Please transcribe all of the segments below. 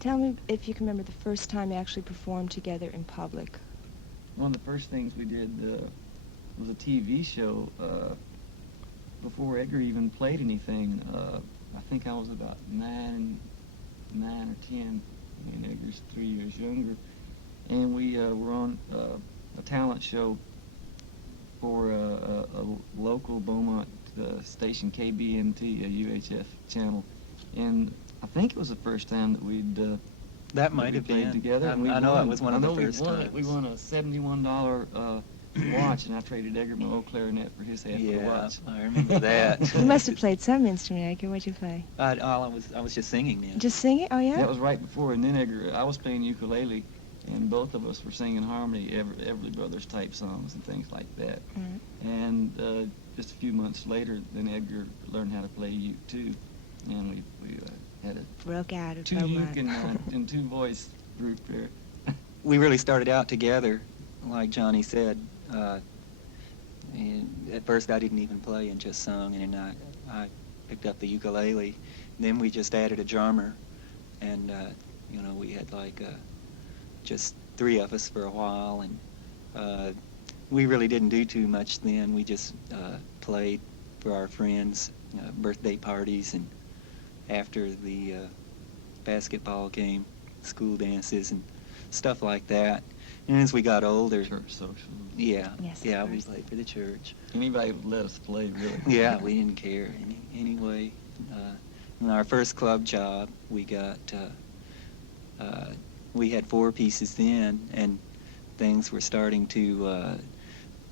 Tell me if you can remember the first time you actually performed together in public. One of the first things we did was a TV show before Edgar even played anything. I think I was about nine or 10, and Edgar's 3 years younger. And we were on a talent show for a local Beaumont station, KBNT, a UHF channel. And I think it was the first time that that might have played been together. And I know it was one of the first times. We won a $71 watch, and I traded Edgar my old clarinet for his half of the watch. I remember that. You must have played some instrument, Edgar. What'd you play? I was just singing then. Just singing? Oh, yeah? That was right before, and then Edgar, I was playing ukulele, and both of us were singing harmony, Everly Brothers type songs and things like that. And just a few months later, then Edgar learned how to play uke too, and we had a Broke out of two Beaumont. uke and two voice group there. We really started out together, like Johnny said. And at first I didn't even play and just sung, and then I picked up the ukulele. Then we just added a drummer, and we had like just 3 of us for a while, and we really didn't do too much then. We just played for our friends' birthday parties, and after the basketball game, school dances, and stuff like that. And as we got older, Church social. yeah, Yes, yeah, of we course. played for the church. Anybody would let us play, really. Yeah, we didn't care anyway. In our first club job, we got we had 4 pieces then, and things were starting to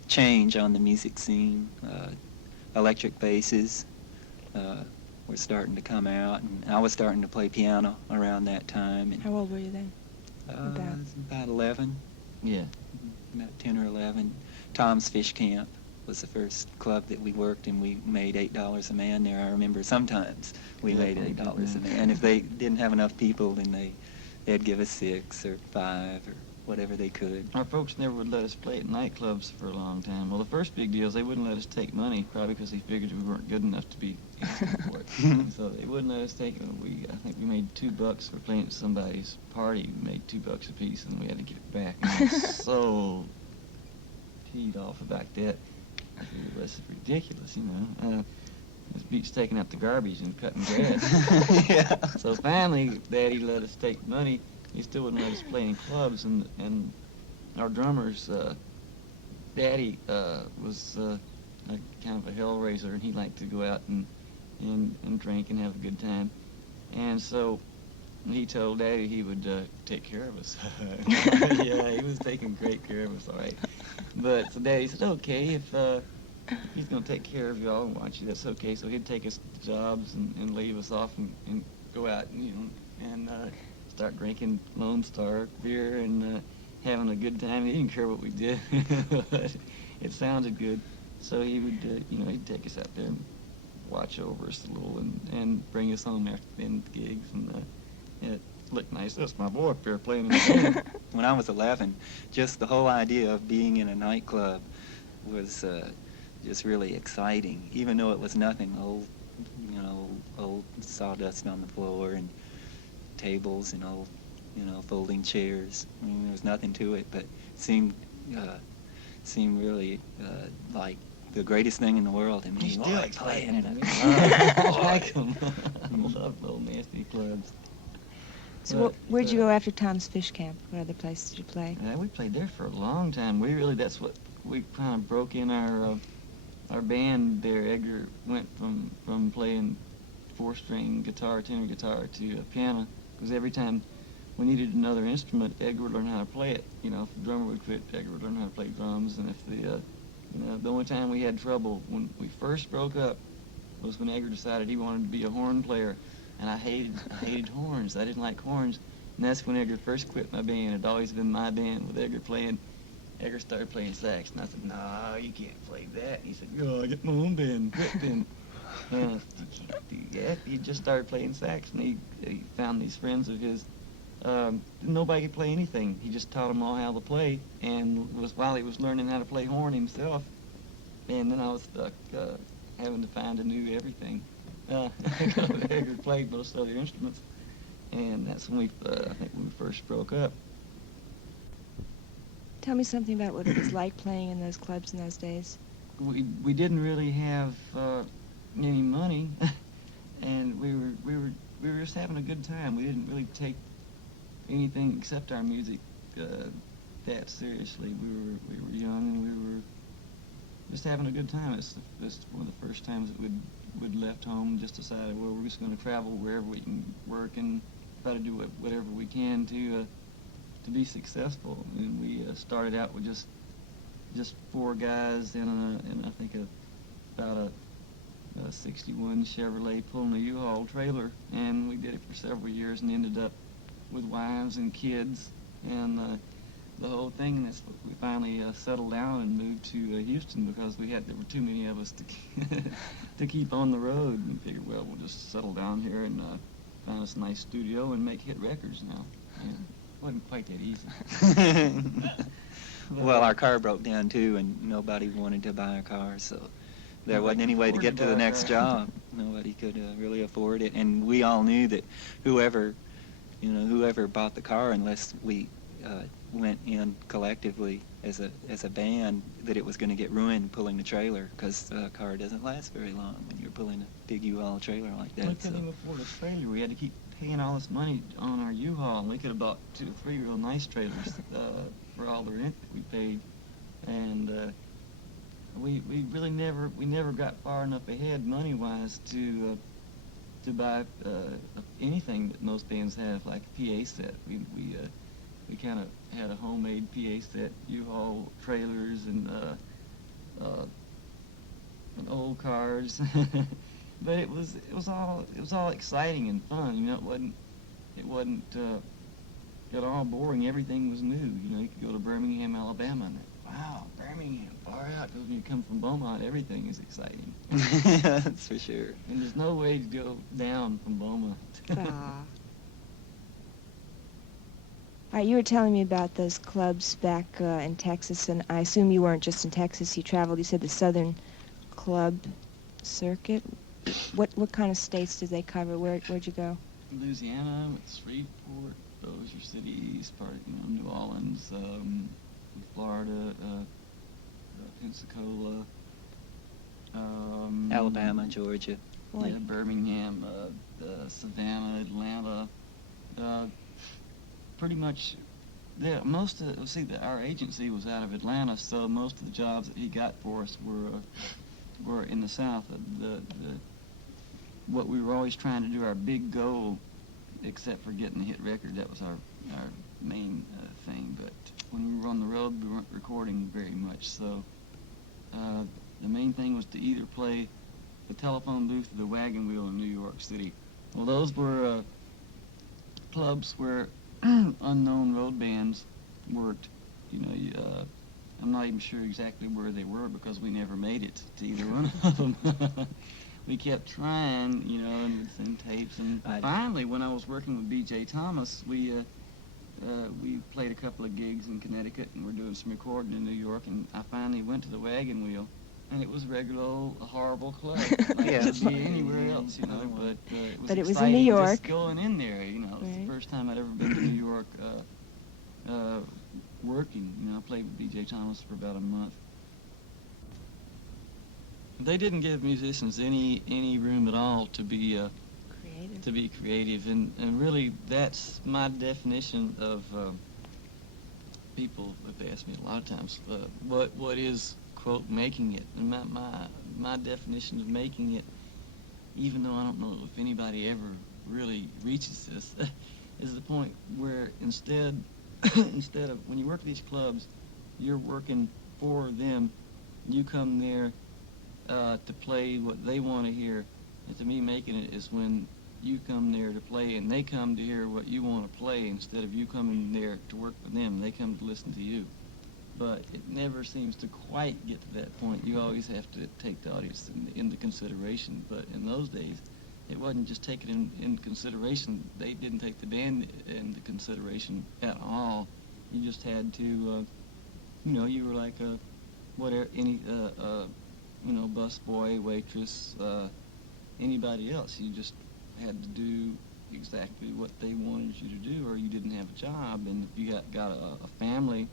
change on the music scene. Electric basses were starting to come out, and I was starting to play piano around that time. And, How old were you then? about 11. Yeah. About 10 or 11. Tom's Fish Camp was the first club that we worked, and we made $8 a man there. I remember sometimes we Yeah, made $8 a man. If they didn't have enough people, then they'd give us 6 or 5 or whatever they could. Our folks never would let us play at nightclubs for a long time. Well, the first big deal is they wouldn't let us take money, probably because they figured we weren't good enough to be asking for it. So they wouldn't let us take it. I think we made $2 for playing at somebody's party. We made $2 a piece, and we had to give it back. And I was so peed off about that. I figured, this is ridiculous, This beats taking out the garbage and cutting grass. Yeah. So finally, Daddy let us take money. He still wouldn't let us play in clubs, and our drummer's Daddy was a kind of a hellraiser, and he liked to go out and drink and have a good time. And so he told Daddy he would take care of us. Yeah, he was taking great care of us, all right. But so Daddy said, okay, if he's going to take care of y'all and watch you, that's okay. So he'd take us to jobs and leave us off and go out and start drinking Lone Star beer and having a good time. He didn't care what we did, but it sounded good. So he would, he'd take us out there and watch over us a little and bring us home after the end of the gigs. And it looked nice. That's my boy up there playing in the band. When I was 11, just the whole idea of being in a nightclub was just really exciting, even though it was nothing. Old sawdust on the floor and tables and old, folding chairs. I mean, there was nothing to it, but it seemed really like the greatest thing in the world. I mean, He's you still like playing in it. I like them. I love little nasty clubs. So where'd you go after Tom's Fish Camp? What other places did you play? Yeah, we played there for a long time. That's what we kind of broke in our band there. Edgar went from playing 4-string guitar, tenor guitar, to piano, because every time we needed another instrument, Edgar would learn how to play it. If the drummer would quit, Edgar would learn how to play drums. And if the only time we had trouble when we first broke up was when Edgar decided he wanted to be a horn player, and I hated horns. I didn't like horns, and that's when Edgar first quit my band. It'd always been my band with Edgar playing. Edgar started playing sax, and I said, "No, you can't play that." He said, "Oh, I get my own band, quit then." You can't do that. He just started playing sax, and he found these friends of his. Nobody could play anything. He just taught them all how to play, and while he was learning how to play horn himself, and then I was stuck having to find a new everything. Edgar played most other instruments, and that's when I think when we first broke up. Tell me something about what it was like playing in those clubs in those days. We didn't really have any money, and we were just having a good time. We didn't really take anything except our music that seriously. We were young, and we were just having a good time. It's one of the first times that we'd left home and just decided, well, we're just going to travel wherever we can work and try to do whatever we can to be successful. And we started out with just 4 guys in I think about a 61 Chevrolet pulling a U-Haul trailer, and we did it for several years and ended up with wives and kids and the whole thing. And that's what we finally settled down and moved to Houston because there were too many of us to keep on the road. And we figured, well, we'll just settle down here and find us a nice studio and make hit records now. And it wasn't quite that easy. Well, our car broke down too, and nobody wanted to buy a car, so there wasn't any way to get to the next job. Nobody could really afford it, and we all knew that whoever bought the car, unless we went in collectively as a band, that it was going to get ruined pulling the trailer, because a car doesn't last very long when you're pulling a big U-Haul trailer like that. We couldn't even afford a trailer. We had to keep paying all this money on our U-Haul, and we could have bought 2 or 3 real nice trailers for all the rent that we paid. And we really never got far enough ahead money-wise to buy anything that most bands have, like a PA set. We kind of had a homemade PA set, U-Haul trailers and old cars. But it was all exciting and fun. You know, it wasn't at all boring. Everything was new. You know, you could go to Birmingham, Alabama, and wow, Birmingham, far out. Because when you come from Beaumont, everything is exciting. Yeah, that's for sure. And there's no way to go down from Beaumont. All right, you were telling me about those clubs back in Texas, and I assume you weren't just in Texas. You traveled. You said the Southern Club Circuit. What kind of states did they cover? Where'd you go? Louisiana, with Shreveport, Bossier City, part of New Orleans, Florida, Pensacola, Alabama, Georgia. Boy. Yeah, Birmingham, Savannah, Atlanta. Pretty much, our agency was out of Atlanta, so most of the jobs that he got for us were in the South. What we were always trying to do, our big goal, except for getting a hit record, that was our main thing. But when we were on the road, we weren't recording very much, so the main thing was to either play the telephone booth or the wagon wheel in New York City. Well, those were clubs where unknown road bands worked. You know, I'm not even sure exactly where they were because we never made it to either one of them. We kept trying, you know, and we'd send tapes. And finally, when I was working with B.J. Thomas, we played a couple of gigs in Connecticut, and we're doing some recording in New York. And I finally went to the Wagon Wheel, and it was a regular old horrible club. Like Yeah. it could be anywhere else, you know. But But it was in exciting New York. just going in there, you know. It was Right. the first time I'd ever been to New York working. You know, I played with B.J. Thomas for about a month. They didn't give musicians any room at all to be creative, and really that's my definition of people have asked me a lot of times what is, quote, making it. And my definition of making it, even though I don't know if anybody ever really reaches this, is the point where instead of when you work these clubs, you're working for them. You come there to play what they want to hear. And to me, making it is when you come there to play and they come to hear what you want to play instead of you coming there to work for them. They come to listen to you. But it never seems to quite get to that point. You always have to take the audience into consideration. But in those days, it wasn't just taken in consideration. They didn't take the band into consideration at all. You just had to, you know, you were like you know, bus boy, waitress, anybody else. You just had to do exactly what they wanted you to do, or you didn't have a job, and if you got a family,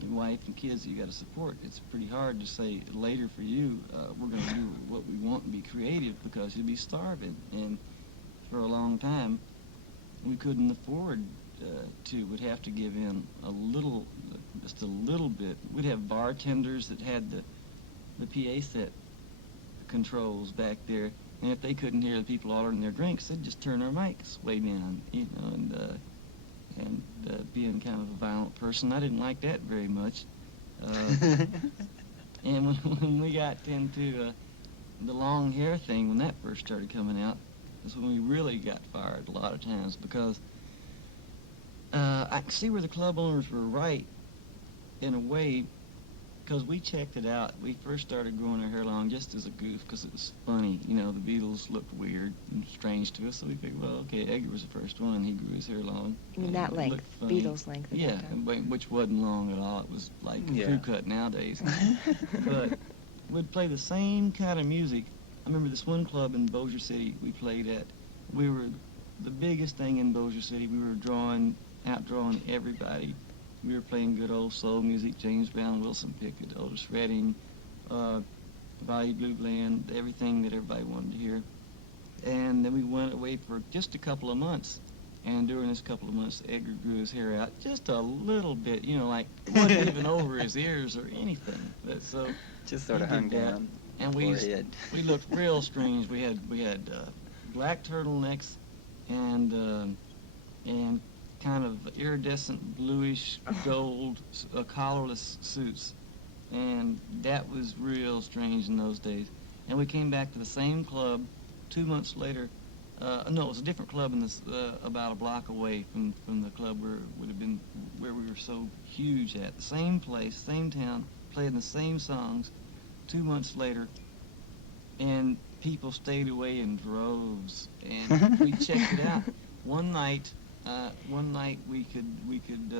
your wife and kids that you got to support, it's pretty hard to say later for you, we're going to do what we want and be creative, because you'll be starving. And for a long time, we couldn't afford to. We'd have to give in a little, just a little bit. We'd have bartenders that had the PA set controls back there, and if they couldn't hear the people ordering their drinks, they'd just turn their mics way down, you know, and being kind of a violent person, I didn't like that very much. And when we got into the long hair thing, when that first started coming out, is when we really got fired a lot of times, because I can see where the club owners were right in a way, because we checked it out. We first started growing our hair long just as a goof, because it was funny. You know, the Beatles looked weird and strange to us, so we figured, well, okay, Edgar was the first one, and he grew his hair long. I mean, that length, Beatles length. At Yeah, that time. which wasn't long at all. It was like a crew cut nowadays. But we'd play the same kind of music. I remember this one club in Bossier City we played at. We were the biggest thing in Bossier City. We were outdrawing everybody. We were playing good old soul music, James Brown, Wilson Pickett, Otis Redding, Bayou Blue Bland, everything that everybody wanted to hear. And then we went away for just a couple of months. And during this couple of months, Edgar grew his hair out just a little bit, you know, like it wasn't even over his ears or anything. But so just sort of hung down. And we looked real strange. We had black turtlenecks and kind of iridescent bluish gold collarless suits, and that was real strange in those days. And we came back to the same club 2 months later. No, it was a different club in this about a block away from the club where we were so huge at. The same place, same town, playing the same songs 2 months later, and people stayed away in droves. And we checked it out. One night we could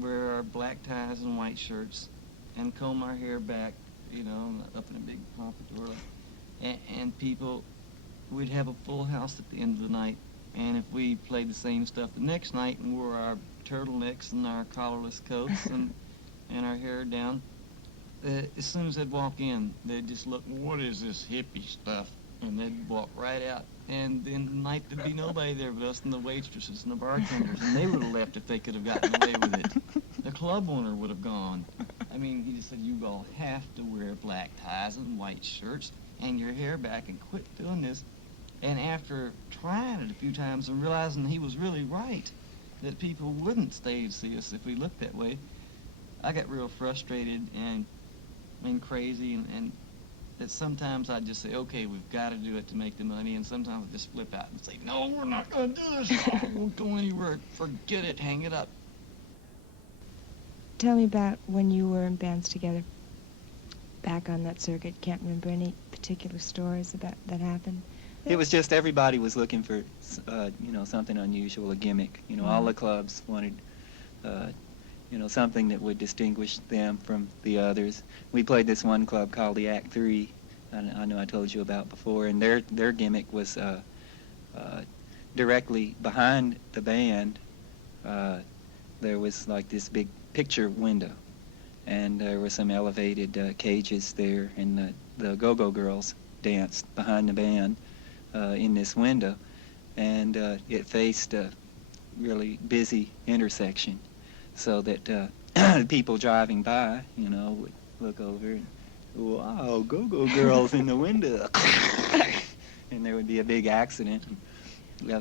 wear our black ties and white shirts and comb our hair back, you know, up in a big pompadour, and people, we'd have a full house at the end of the night. And if we played the same stuff the next night and wore our turtlenecks and our collarless coats and our hair down, as soon as they'd walk in, they'd just look, what is this hippie stuff? And they'd walk right out. And then the night there'd be nobody there but us and the waitresses and the bartenders, and they would have left if they could have gotten away with it. The club owner would have gone. I mean, he just said, you all have to wear black ties and white shirts and your hair back and quit doing this. And after trying it a few times and realizing he was really right, that people wouldn't stay to see us if we looked that way, I got real frustrated and crazy, and that sometimes I'd just say, okay, we've got to do it to make the money, and sometimes I'd just flip out and say, no, we're not going to do this. I won't go anywhere. Forget it. Hang it up. Tell me about when you were in bands together back on that circuit. Can't remember any particular stories about that happened. It was just everybody was looking for, you know, something unusual, a gimmick. You know, all the clubs wanted, you know, something that would distinguish them from the others. We played this one club called the Act 3, I know I told you about before, and their gimmick was directly behind the band. There was like this big picture window, and there were some elevated cages there, and the Go-Go Girls danced behind the band in this window, and it faced a really busy intersection, so that people driving by, you know, would look over and, wow, Go-Go Girls in the window. And there would be a big accident.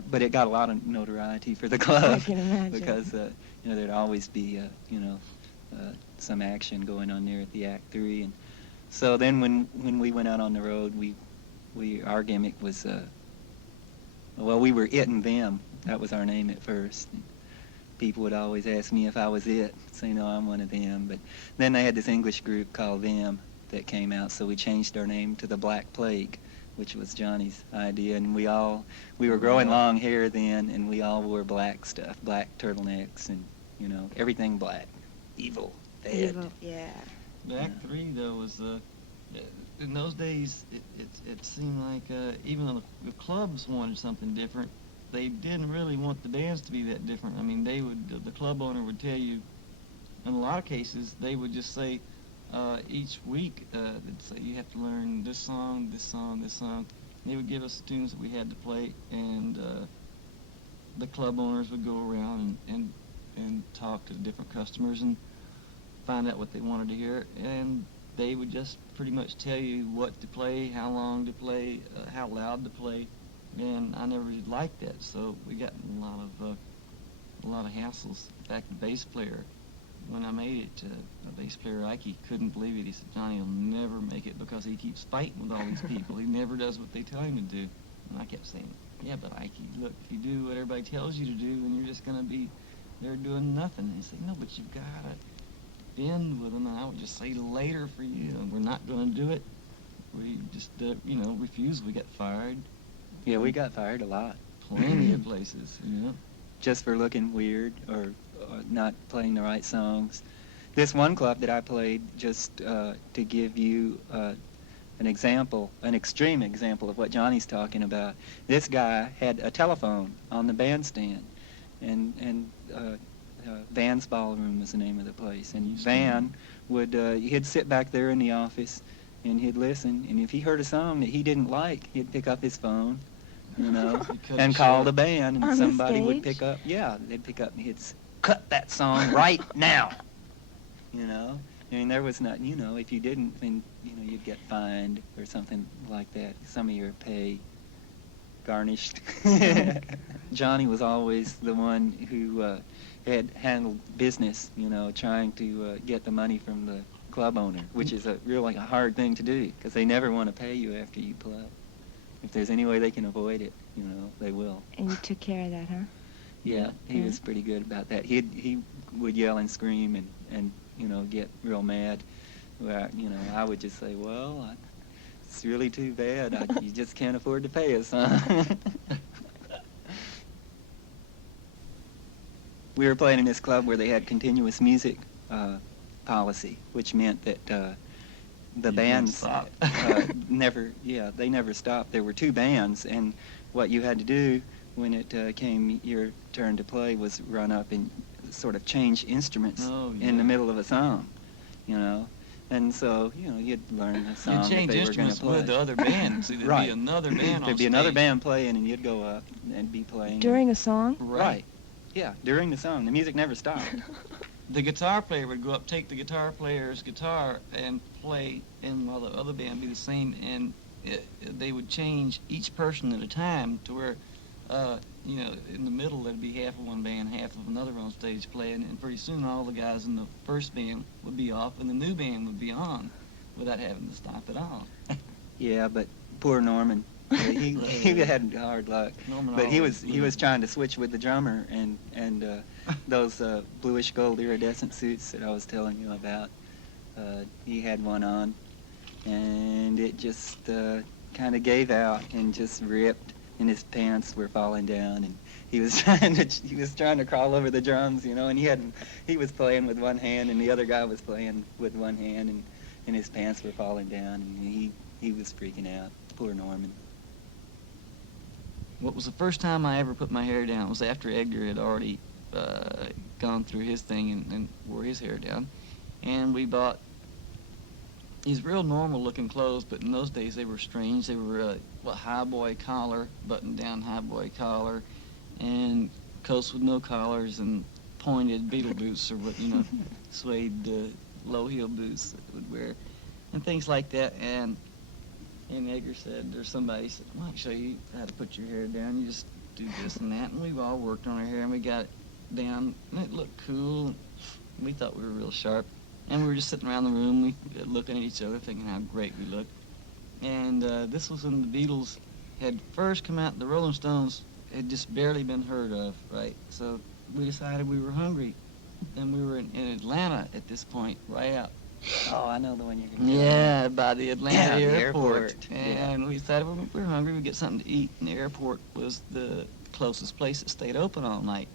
But it got a lot of notoriety for the club. I can imagine. Because, you know, there'd always be, you know, some action going on there at the Act 3. And so then when we went out on the road, our gimmick was, well, we were It and Them. That was our name at first. And people would always ask me if I was It, say, no, I'm one of them. But then they had this English group called Them that came out, so we changed our name to the Black Plague, which was Johnny's idea. And we were growing long hair then, and we all wore black stuff, black turtlenecks, and, you know, everything black. Evil, bad. Evil, yeah. The Act 3, though, was, in those days, it seemed like, even though the clubs wanted something different, they didn't really want the bands to be that different. I mean, the club owner would tell you, in a lot of cases, they would just say, each week, they'd say, you have to learn this song, this song, this song. They would give us tunes that we had to play, and the club owners would go around and talk to the different customers and find out what they wanted to hear, and they would just pretty much tell you what to play, how long to play, how loud to play, and I never liked that, so we got in a lot of hassles. In fact, the bass player, when I made it, the bass player Ike couldn't believe it. He said, "Johnny will never make it because he keeps fighting with all these people. He never does what they tell him to do." And I kept saying, "Yeah, but Ike, look, if you do what everybody tells you to do, then you're just going to be there doing nothing." And he said, "No, but you've got to bend with them." And I would just say, "Later for you, and we're not going to do it." We just, refused. We got fired. Yeah, we got fired a lot. Plenty of places, Just for looking weird or not playing the right songs. This one club that I played, just to give you an example, an extreme example of what Johnny's talking about, this guy had a telephone on the bandstand, and Van's Ballroom was the name of the place, and Van would, he'd sit back there in the office, and he'd listen, and if he heard a song that he didn't like, he'd pick up his phone, and call the band, and on somebody the would stage? pick up, they'd pick up, and he'd cut that song right now, I mean, there was not, if you didn't, then, you'd get fined or something like that. Some of your pay garnished. Johnny was always the one who had handled business, trying to get the money from the club owner, which is a hard thing to do, because they never want to pay you after you play. If there's any way they can avoid it, they will. And you took care of that, huh? Yeah, he was pretty good about that. He would yell and scream and get real mad. Where, I would just say, well, it's really too bad. You just can't afford to pay us, huh? We were playing in this club where they had continuous music policy, which meant that the bands they never stopped. There were two bands, and what you had to do when it came your turn to play was run up and sort of change instruments in the middle of a song, and so you'd learn a song You change that they were going instruments to play with the other band. See, there'd Right. be another band on There'd be stage. another band playing, and you'd go up and be playing During a song? Right. Yeah, during the song. The music never stopped. The guitar player would go up, take the guitar player's guitar, and play, and while the other band would be the same, and they would change each person at a time to where, in the middle there'd be half of one band, half of another on stage playing, and pretty soon all the guys in the first band would be off, and the new band would be on, without having to stop at all. Yeah, but poor Norman. He had hard luck. Norman But he always was trying to switch with the drummer, and those bluish gold iridescent suits that I was telling you about. He had one on, and it just kind of gave out and just ripped, and his pants were falling down, and he was trying to crawl over the drums, and he was playing with one hand, and the other guy was playing with one hand, and his pants were falling down, and he was freaking out. Poor Norman. What was the first time I ever put my hair down was after Edgar had already gone through his thing and wore his hair down. And we bought these real normal-looking clothes, but in those days they were strange. They were high-boy collar, button-down high-boy collar, and coats with no collars, and pointed beetle boots, or suede low-heel boots that would wear, and things like that. And Edgar said, or somebody said, "Well, I'll show you how to put your hair down. You just do this and that." And we all worked on our hair, and we got it down, and it looked cool. And we thought we were real sharp. And we were just sitting around the room, looking at each other, thinking how great we looked. And this was when the Beatles had first come out. The Rolling Stones had just barely been heard of, right? So we decided we were hungry. And we were in Atlanta at this point, right out. Oh, I know the one you're going to Yeah, by the Atlanta the airport. airport. And we decided we were hungry, we'd get something to eat, and the airport was the closest place that stayed open all night.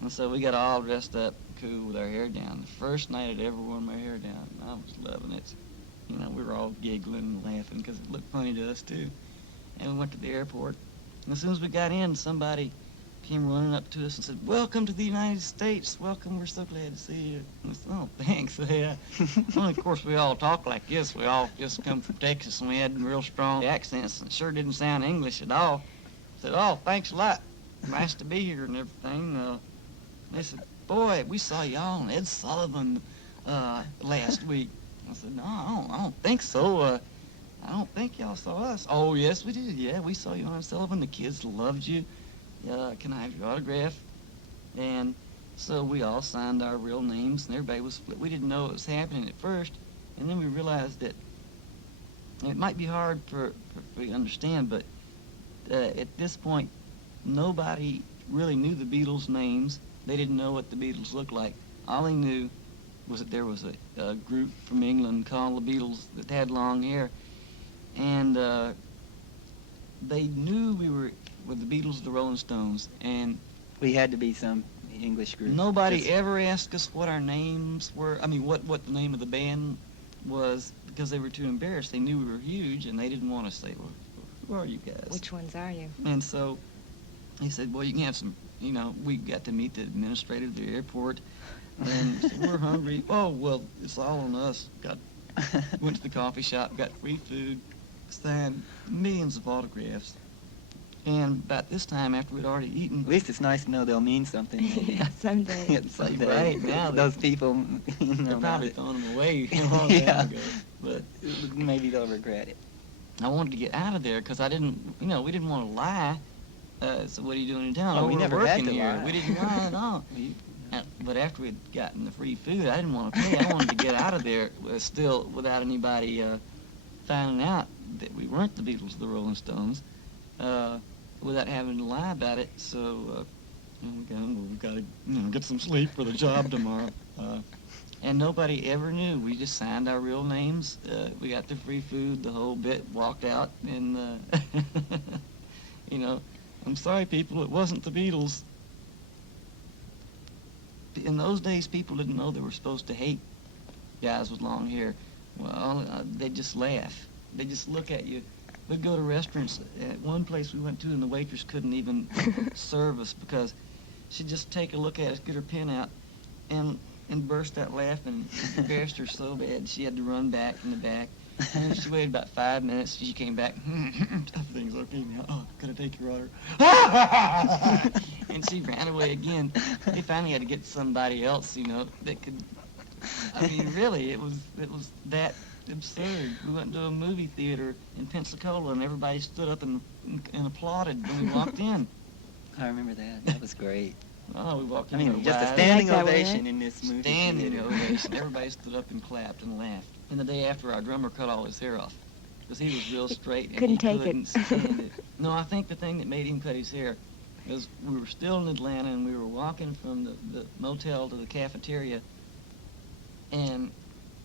And so we got all dressed up, cool, with our hair down. The first night I'd ever worn my hair down, and I was loving it. We were all giggling and laughing because it looked funny to us, too. And we went to the airport. And as soon as we got in, somebody came running up to us and said, "Welcome to the United States. Welcome. We're so glad to see you." And I said, "Oh, thanks." Yeah. Well, of course, we all talk like this. We all just come from Texas, and we had real strong accents, and it sure didn't sound English at all. I said, "Oh, thanks a lot. Nice to be here and everything." They said, "Boy, we saw y'all on Ed Sullivan last week." I said, "No, I don't think so. I don't think y'all saw us." "Oh, yes, we did. Yeah, we saw you on Ed Sullivan. The kids loved you. Can I have your autograph?" And so we all signed our real names, and everybody was. We didn't know what was happening at first, and then we realized that it might be hard for you to understand, but at this point, nobody really knew the Beatles' names. They didn't know what the Beatles looked like. All they knew was that there was a group from England called the Beatles that had long hair, and they knew we were with the Beatles, the Rolling Stones, and We had to be some English group. nobody Just- ever asked us what our names were. I mean, what the name of the band was, because they were too embarrassed. They knew we were huge, and they didn't want to say, "Well, who are you guys?" Which ones are you? And so he said, "Well, you can have some." We got to meet the administrator of the airport, and said, "We're hungry." "Oh, well, it's all on us." Went to the coffee shop, got free food, signed millions of autographs. And about this time, after we'd already eaten, At least it's nice to know they'll mean something. Someday. Yeah, someday. Right, now they- those people, they're probably now throwing them away a long Yeah. time ago. But maybe they'll regret it. I wanted to get out of there because I didn't, we didn't want to lie. So what are you doing in town? Oh, we we're never had working to here. lie. We didn't lie at all. But after we'd gotten the free food, I didn't want to pay. I wanted to get out of there still without anybody finding out that we weren't the Beatles, the Rolling Stones, without having to lie about it. So we've got to get some sleep for the job tomorrow. And nobody ever knew. We just signed our real names. We got the free food, the whole bit, walked out, and I'm sorry, people, it wasn't the Beatles. In those days, people didn't know they were supposed to hate guys with long hair. Well, they'd just laugh. They'd just look at you. We'd go to restaurants. At one place we went to, and the waitress couldn't even serve us because she'd just take a look at us, get her pen out, and burst out laughing. It embarrassed her so bad she had to run back in the back. And she waited about 5 minutes. She came back. "Everything's okay now. Oh, could I take your order?" And she ran away again. They finally had to get somebody else, that could. I mean, really, it was that absurd. We went to a movie theater in Pensacola, and everybody stood up and applauded when we walked in. I remember that. That was great. Oh, we walked I in. mean, just a wide- standing Like that one, ovation right? in this movie Standing theater. ovation. Everybody stood up and clapped and laughed. And the day after, our drummer cut all his hair off because he was real straight and Couldn't he take it. couldn't stand it. No, I think the thing that made him cut his hair was we were still in Atlanta and we were walking from the motel to the cafeteria, and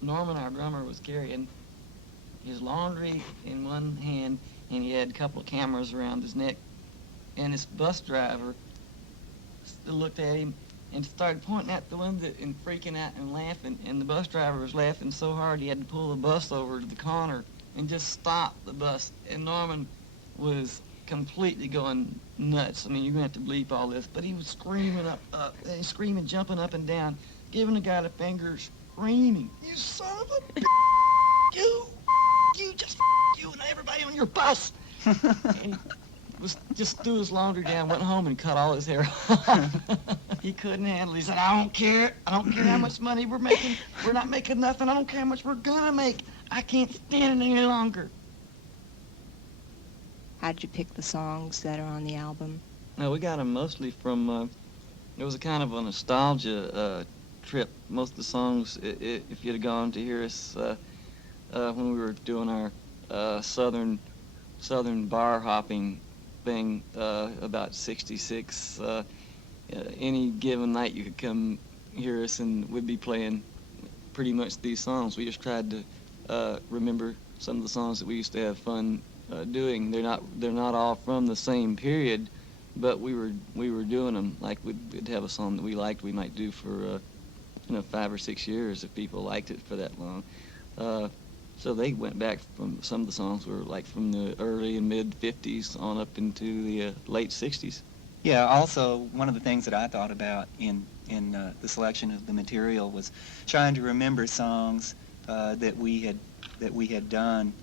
Norman, our drummer, was carrying his laundry in one hand, and he had a couple of cameras around his neck, and this bus driver looked at him and started pointing out the window and freaking out and laughing, and the bus driver was laughing so hard he had to pull the bus over to the corner and just stop the bus, and Norman was completely going nuts. I mean, you're going to have to bleep all this, but he was screaming screaming, jumping up and down, giving the guy the finger, screaming, "You son of a you just you and everybody on your bus." And he just threw his laundry down, went home and cut all his hair off. He couldn't handle it. He said, "I don't care. I don't care how much money we're making. We're not making nothing. I don't care how much we're gonna make. I can't stand it any longer." How'd you pick the songs that are on the album? No, we got them mostly from, it was a kind of a nostalgia trip. Most of the songs, if you'd have gone to hear us when we were doing our southern bar hopping thing about 66, any given night you could come hear us and we'd be playing pretty much these songs. We just tried to remember some of the songs that we used to have fun doing. They're not all from the same period, but we were doing them. Like we'd have a song that we liked, we might do for 5 or 6 years if people liked it for that long. So they went back from some of the songs were like from the early and mid 50s on up into the late 60s. Yeah, also, one of the things that I thought about in the selection of the material was trying to remember songs that we had done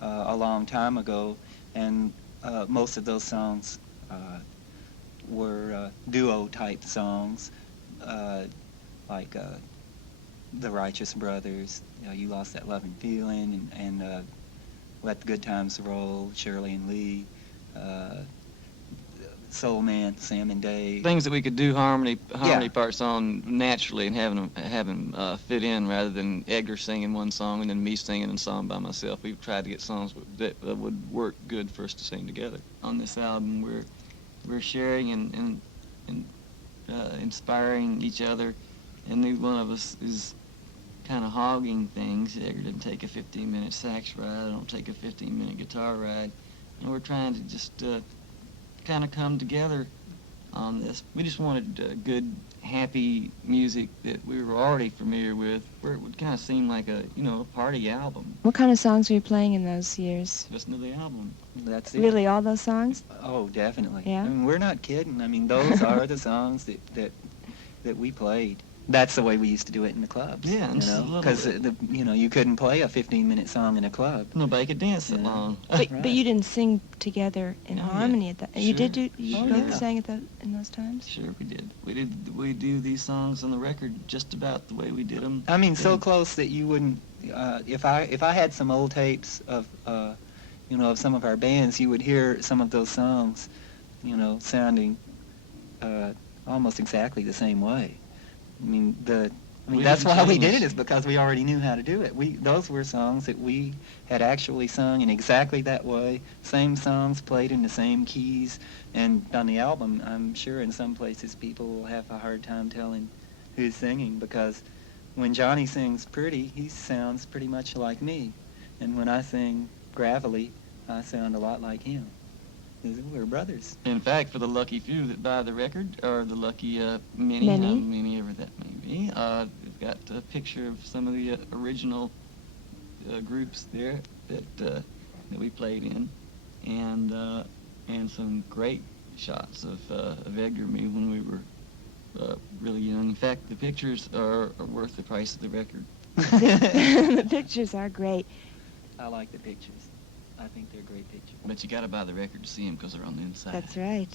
a long time ago, and most of those songs were duo-type songs, uh, like the Righteous Brothers, You Lost That Loving Feeling, and Let the Good Times Roll, Shirley and Lee, Soul Man, Sam and Dave. Things that we could do harmony Yeah. parts on naturally and have them fit in rather than Edgar singing one song and then me singing a song by myself. We've tried to get songs that would work good for us to sing together. On this album, we're sharing and inspiring each other, and neither one of us is kind of hogging things. Edgar didn't take a 15-minute sax ride. I don't take a 15-minute guitar ride, and we're trying to just kind of come together on this. We just wanted good, happy music that we were already familiar with, where it would kind of seem like a party album. What kind of songs were you playing in those years? Listen to the album. That's it. Really, all those songs? Oh, definitely. Yeah? I mean, we're not kidding. I mean, those are the songs that we played. That's the way we used to do it in the clubs. Yeah, you know, because you couldn't play a 15-minute song in a club. Nobody could dance that Yeah. long. But Right. you didn't sing together in Oh, yeah. harmony at that. You Sure. did you Oh, both yeah. sang in those times? Sure, we did. We do these songs on the record just about the way we did them. I mean, so close that you wouldn't. If I had some old tapes of of some of our bands, you would hear some of those songs, sounding almost exactly the same way. I mean, We that's didn't why we did change. it, is because we already knew how to do it. Those were songs that we had actually sung in exactly that way, same songs played in the same keys, and on the album, I'm sure in some places people will have a hard time telling who's singing, because when Johnny sings pretty, he sounds pretty much like me, and when I sing gravelly, I sound a lot like him. We're brothers. In fact, for the lucky few that buy the record, or the lucky many, Many. how many ever that may be, we've got a picture of some of the original groups there that we played in, and some great shots of Edgar and me when we were really young. In fact, the pictures are worth the price of the record. The pictures are great. I like the pictures. I think they're great pictures. But you got to buy the record to see them because they're on the inside. That's right.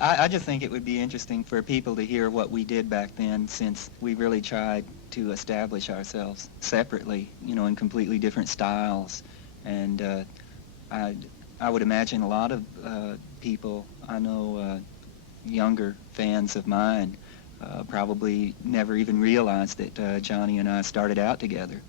I just think it would be interesting for people to hear what we did back then, since we really tried to establish ourselves separately, in completely different styles. And I would imagine a lot of people, I know younger fans of mine, probably never even realized that Johnny and I started out together.